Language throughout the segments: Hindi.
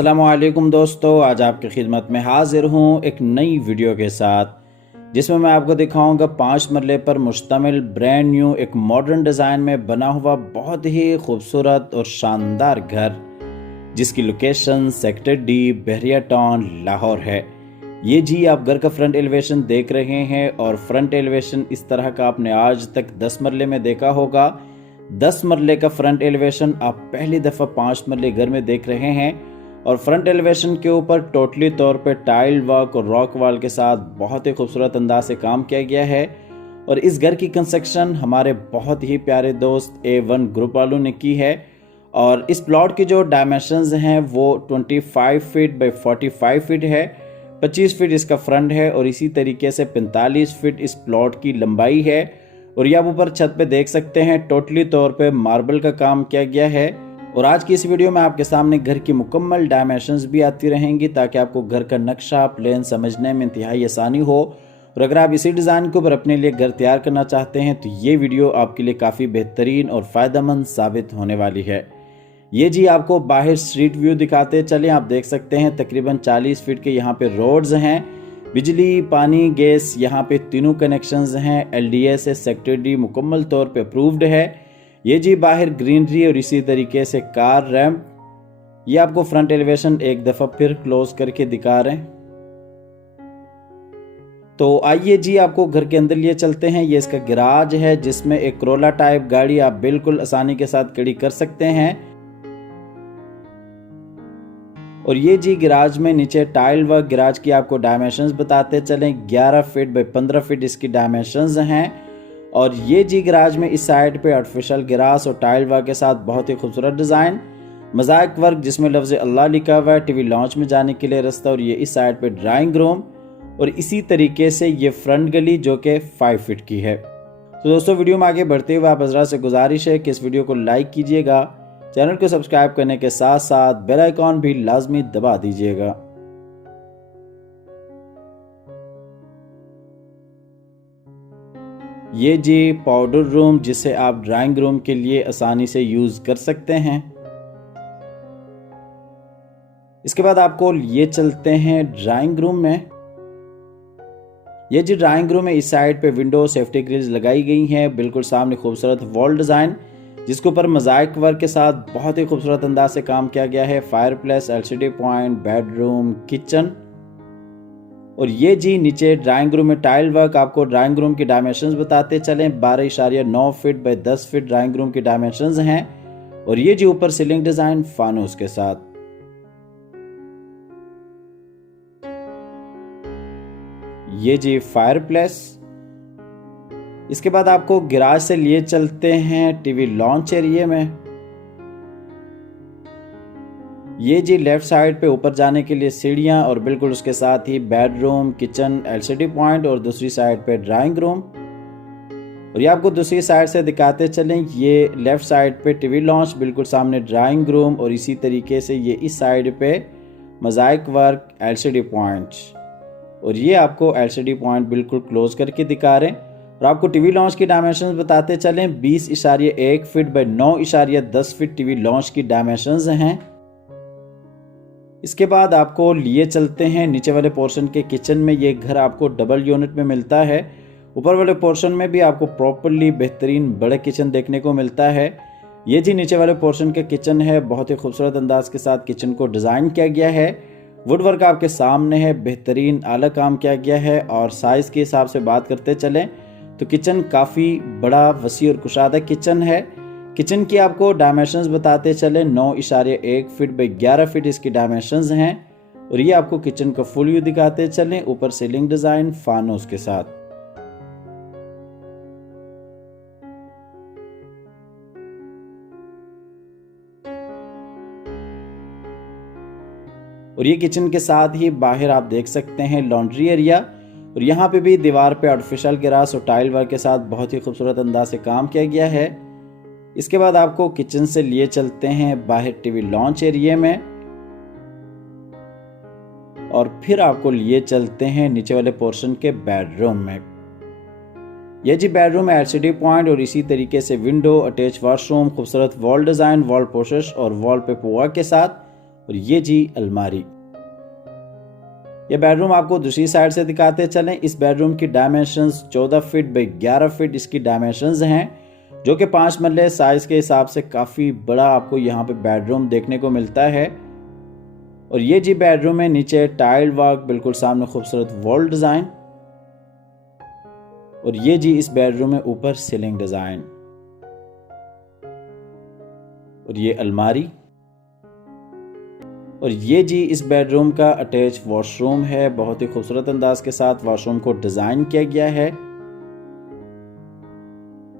अस्सलामुअलैकुम दोस्तों, आज आपकी खिदमत में हाजिर हूँ एक नई वीडियो के साथ जिसमें मैं आपको दिखाऊंगा 5 मरले पर मुश्तमिल ब्रांड न्यू एक मॉडर्न डिज़ाइन में बना हुआ बहुत ही खूबसूरत और शानदार घर जिसकी लोकेशन सेक्टर डी बहरिया टाउन लाहौर है। ये जी आप घर का फ्रंट एलिवेशन देख रहे हैं और फ्रंट एलिवेशन इस तरह का आपने आज तक 10 मरले में देखा होगा। 10 मरले का फ्रंट एलिवेशन आप पहली दफ़ा 5 मरले घर में देख रहे हैं और फ्रंट एलिवेशन के ऊपर टोटली तौर पे टाइल वर्क और रॉक वॉल के साथ बहुत ही खूबसूरत अंदाज से काम किया गया है। और इस घर की कंस्ट्रक्शन हमारे बहुत ही प्यारे दोस्त A1 ग्रुप वालों ने की है और इस प्लॉट की जो डायमेंशंस हैं वो 25 फीट बाई 45 फीट है। 25 फीट इसका फ्रंट है और इसी तरीके से 45 फीट इस प्लॉट की लंबाई है। और ये आप ऊपर छत पे देख सकते हैं टोटली तौर पे मार्बल का काम किया गया है। और आज की इस वीडियो में आपके सामने घर की मुकम्मल डायमेंशंस भी आती रहेंगी ताकि आपको घर का नक्शा प्लान समझने में इंतहाई आसानी हो। और अगर आप इसी डिज़ाइन के ऊपर अपने लिए घर तैयार करना चाहते हैं तो ये वीडियो आपके लिए काफ़ी बेहतरीन और फ़ायदेमंद साबित होने वाली है। ये जी आपको बाहर स्ट्रीट व्यू दिखाते चलें। आप देख सकते हैं तकरीबन 40 फीट के यहाँ पे रोड्स हैं, बिजली पानी गैस यहाँ पे तीनों कनेक्शंस हैं। LDA से सेक्टर डी मुकम्मल तौर पे अप्रूव्ड है। ये जी बाहर ग्रीनरी और इसी तरीके से कार रैंप। ये आपको फ्रंट एलिवेशन एक दफ़ा फिर क्लोज करके दिखा रहे हैं। तो आइए जी आपको घर के अंदर लिए चलते हैं। ये इसका गैराज है जिसमें एक क्रोला टाइप गाड़ी आप बिल्कुल आसानी के साथ खड़ी कर सकते हैं। और ये जी गैराज में नीचे टाइल वर्क गैराज की आपको डायमेंशंस बताते चलें। 11 फीट बाई 15 फीट इसकी डायमेंशंस हैं। और ये जी गैराज में इस साइड पे आर्टिफिशियल ग्रास और टाइल वर्क के साथ बहुत ही खूबसूरत डिज़ाइन मजाक वर्क जिसमें लफ्ज़ अल्लाह लिखा हुआ है, टीवी लॉन्च में जाने के लिए रास्ता। और ये इस साइड पे ड्राइंग रूम और इसी तरीके से ये फ्रंट गली जो कि 5 फीट की है। तो दोस्तों वीडियो में आगे बढ़ते हुए आप हज़रात से गुजारिश है कि इस वीडियो को लाइक कीजिएगा, चैनल को सब्सक्राइब करने के साथ साथ बेल आइकॉन भी लाजमी दबा दीजिएगा। ये जी पाउडर रूम जिसे आप ड्राइंग रूम के लिए आसानी से यूज कर सकते हैं। इसके बाद आपको ये चलते हैं ड्राइंग रूम में। ये जी ड्राइंग रूम में इस साइड पे विंडो सेफ्टी ग्रिल्स लगाई गई हैं, बिल्कुल सामने खूबसूरत वॉल डिजाइन जिसके ऊपर मोज़ाइक वर्क के साथ बहुत ही खूबसूरत अंदाज से काम किया गया है। Fireplace, LCD point, bedroom, kitchen. और ये जी नीचे ड्राइंग रूम में टाइल वर्क आपको ड्राइंग रूम की डायमेंशंस बताते चलें। 12.9 feet by 10 feet drawing room की डायमेंशंस हैं। और ये जी ऊपर सीलिंग डिजाइन फानूस के साथ। ये जी फायरप्लेस। इसके बाद आपको गैराज से लिए चलते हैं टीवी लॉन्च एरिया में। ये जी लेफ्ट साइड पे ऊपर जाने के लिए सीढ़ियाँ और बिल्कुल उसके साथ ही बेडरूम, किचन, LCD पॉइंट और दूसरी साइड पे ड्राइंग रूम। और ये आपको दूसरी साइड से दिखाते चलें। ये लेफ्ट साइड पे टीवी लॉन्च, बिल्कुल सामने ड्राइंग रूम और इसी तरीके से ये इस साइड पे मोज़ाइक वर्क, LCD पॉइंट। और ये आपको LCD पॉइंट बिल्कुल क्लोज करके दिखा रहे हैं। और आपको टीवी लॉन्च की डायमेंशंस बताते चलें। 20.1 feet by 9.10 feet TV launch की डायमेंशंस हैं। इसके बाद आपको लिए चलते हैं नीचे वाले पोर्शन के किचन में। ये घर आपको डबल यूनिट में मिलता है। ऊपर वाले पोर्शन में भी आपको प्रॉपर्ली बेहतरीन बड़े किचन देखने को मिलता है। ये जी नीचे वाले पोर्शन के किचन है, बहुत ही खूबसूरत अंदाज के साथ किचन को डिज़ाइन किया गया है। वुड वर्क आपके सामने है, बेहतरीन आला काम किया गया है। और साइज़ के हिसाब से बात करते चलें तो किचन काफ़ी बड़ा, वसी और कुशादा किचन है। किचन की आपको डायमेंशंस बताते चले। 9.1 फीट बाई 11 फीट इसकी डायमेंशंस हैं। और ये आपको किचन का फुल व्यू दिखाते चलें, ऊपर सीलिंग डिजाइन फानूस के साथ। और ये किचन के साथ ही बाहर आप देख सकते हैं लॉन्ड्री एरिया। और यहाँ पे भी दीवार पे आर्टिफिशियल ग्रास और टाइल वर्क के साथ बहुत ही खूबसूरत अंदाज से काम किया गया है। इसके बाद आपको किचन से लिए चलते हैं बाहर टीवी लॉन्च एरिया में। और फिर आपको लिए चलते हैं नीचे वाले पोर्शन के बेडरूम में। यह जी बेडरूम है, LCD पॉइंट और इसी तरीके से विंडो, अटैच वॉशरूम, खूबसूरत वॉल डिजाइन, वॉल पोशेस और वॉल पे पोआ के साथ। और ये जी अलमारी। ये बेडरूम आपको दूसरी साइड से दिखाते चलें। इस बेडरूम की डायमेंशंस 14 फीट बाई 11 फीट इसकी डायमेंशंस हैं, जो कि 5 मरले साइज के हिसाब से काफ़ी बड़ा आपको यहाँ पे बेडरूम देखने को मिलता है। और ये जी बेडरूम है, नीचे टाइल वर्क, बिल्कुल सामने खूबसूरत वॉल डिज़ाइन। और ये जी इस बेडरूम में ऊपर सीलिंग डिज़ाइन। और ये अलमारी। और ये जी इस बेडरूम का अटैच वॉशरूम है, बहुत ही खूबसूरत अंदाज के साथ वॉशरूम को डिज़ाइन किया गया है।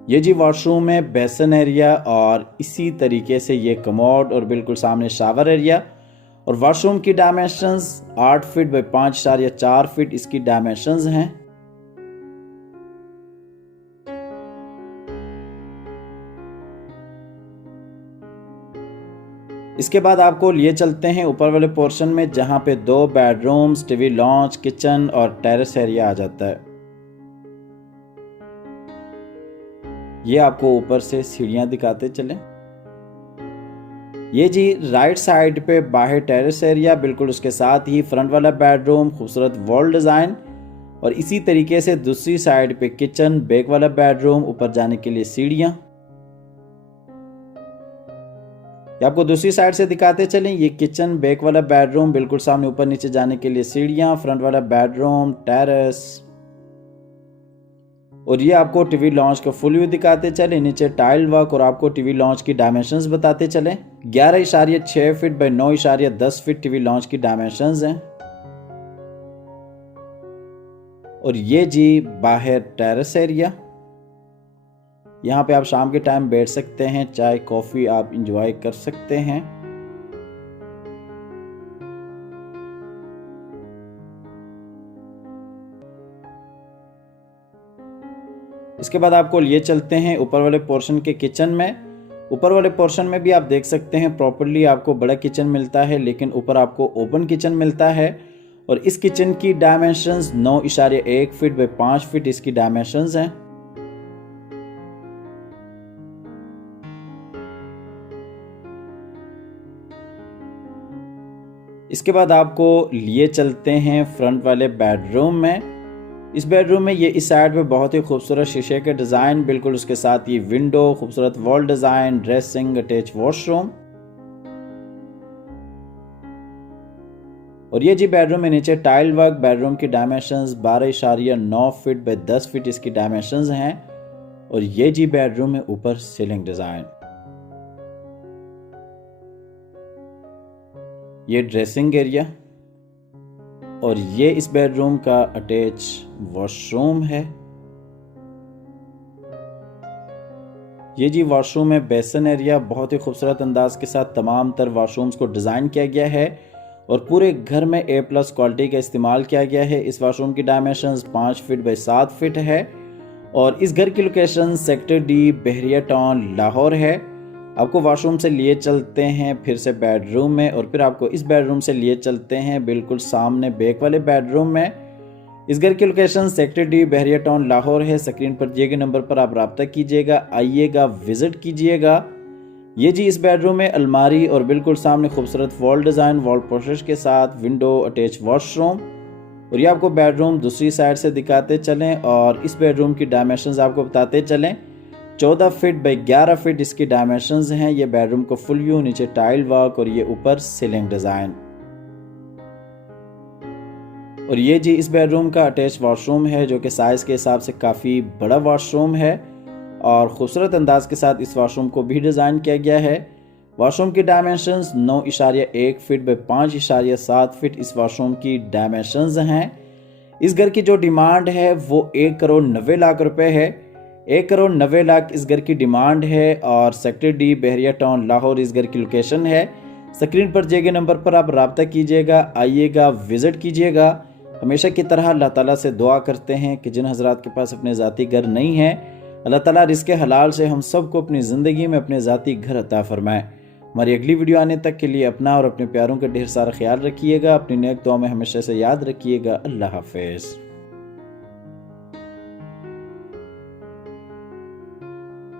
ये जी वॉशरूम में बेसन एरिया और इसी तरीके से ये कमोड और बिल्कुल सामने शावर एरिया। और वॉशरूम की डायमेंशंस 8 फीट बाई 5.4 फीट इसकी डायमेंशंस हैं। इसके बाद आपको लिए चलते हैं ऊपर वाले पोर्शन में, जहां पे 2 बेडरूम्स, टीवी लॉन्च, किचन और टेरेस एरिया आ जाता है। ये आपको ऊपर से सीढ़ियां दिखाते चलें। ये जी राइट साइड पे बाहर टेरेस एरिया, बिल्कुल उसके साथ ही फ्रंट वाला बेडरूम, खूबसूरत वॉल डिज़ाइन। और इसी तरीके से दूसरी साइड पे किचन, बैक वाला बेडरूम, ऊपर जाने के लिए सीढ़ियां। ये आपको दूसरी साइड से दिखाते चलें। ये किचन, बैक वाला बेडरूम, बिल्कुल सामने ऊपर नीचे जाने के लिए सीढ़ियां, फ्रंट वाला बेडरूम, टेरेस। और ये आपको टीवी लॉन्च का फुल व्यू दिखाते चले, नीचे टाइल वर्क। और आपको टीवी लॉन्च की डायमेंशंस बताते चले। 11.6 feet by 9.10 feet TV launch की डायमेंशंस हैं। और ये जी बाहर टेरेस एरिया। यहाँ पे आप शाम के टाइम बैठ सकते हैं, चाय कॉफ़ी आप इंजॉय कर सकते हैं। इसके बाद आपको लिए चलते हैं ऊपर वाले पोर्शन के किचन में। ऊपर वाले पोर्शन में भी आप देख सकते हैं प्रॉपर्ली आपको बड़ा किचन मिलता है, लेकिन ऊपर आपको ओपन किचन मिलता है। और इस किचन की डायमेंशंस 9.1 फीट बाई 5 फीट इसकी डायमेंशंस हैं। इसके बाद आपको लिए चलते हैं फ्रंट वाले बेडरूम में। इस बेडरूम में ये इस साइड पे बहुत ही खूबसूरत शीशे के डिज़ाइन, बिल्कुल उसके साथ ये विंडो, खूबसूरत wall design, dressing, attach washroom. और ये जी बेडरूम में नीचे टाइल वर्क। बेडरूम की डायमेंशंस 12.9 फीट बाई 10 फीट इसकी डायमेंशंस हैं। और ये जी बेडरूम में ऊपर सीलिंग डिज़ाइन। ये ड्रेसिंग एरिया। और ये इस बेडरूम का अटैच वॉशरूम है। ये जी वॉशरूम में बेसन एरिया, बहुत ही खूबसूरत अंदाज के साथ तमाम तर वॉशरूम्स को डिज़ाइन किया गया है। और पूरे घर में A+ क्वालिटी का इस्तेमाल किया गया है। इस वॉशरूम की डायमेंशंस 5 फीट बाई 7 फीट है। और इस घर की लोकेशन सेक्टर D, बहरिया टाउन, लाहौर है। आपको वॉशरूम से लिए चलते हैं फिर से बेडरूम में, और फिर आपको इस बेडरूम से लिए चलते हैं बिल्कुल सामने बैक वाले बेडरूम में। इस घर की लोकेशन सेक्टर D, बहरिया टाउन, लाहौर है। स्क्रीन पर दिए गए नंबर पर आप रब्ता कीजिएगा, आइएगा, विजिट कीजिएगा। ये जी इस बेडरूम में अलमारी और बिल्कुल सामने खूबसूरत वॉल डिज़ाइन, वॉल पोर्शेस के साथ विंडो, अटैच वॉशरूम। और ये आपको बेडरूम दूसरी साइड से दिखाते चलें। और इस बेडरूम की डायमेंशंस आपको बताते चलें। 14 फीट बाई 11 फीट इसकी डायमेंशंस हैं। ये बेडरूम को फुल व्यू, नीचे टाइल वर्क और ये ऊपर सीलिंग डिज़ाइन। और ये जी इस बेडरूम का अटैच वॉशरूम है, जो कि साइज़ के हिसाब से काफ़ी बड़ा वॉशरूम है। और ख़ूबसूरत अंदाज के साथ इस वॉशरूम को भी डिज़ाइन किया गया है। वॉशरूम की डायमेंशंस 9.1 फीट बाई 5.7 फीट इस वॉशरूम की डायमेंशंस हैं। इस घर की जो डिमांड है वो 1,90,00,000 रुपए है। 1,90,00,000 इस घर की डिमांड है। और सेक्टर D, बहरिया टाउन, लाहौर इस घर की लोकेशन है। स्क्रीन पर दिए गए नंबर पर आप रब्ता कीजिएगा, आइएगा, विजिट कीजिएगा। हमेशा की तरह अल्लाह ताला से दुआ करते हैं कि जिन हजरात के पास अपने ज़ाती घर नहीं है, अल्लाह ताला रिज़्क़ हलाल से हम सबको अपनी ज़िंदगी में अपने ज़ाती घर अता फरमाए। हमारी अगली वीडियो आने तक के लिए अपना और अपने प्यारों का ढेर सारा ख्याल रखिएगा। अपनी नेक दुआ में हमेशा से याद रखिएगा। अल्लाह हाफ़िज़।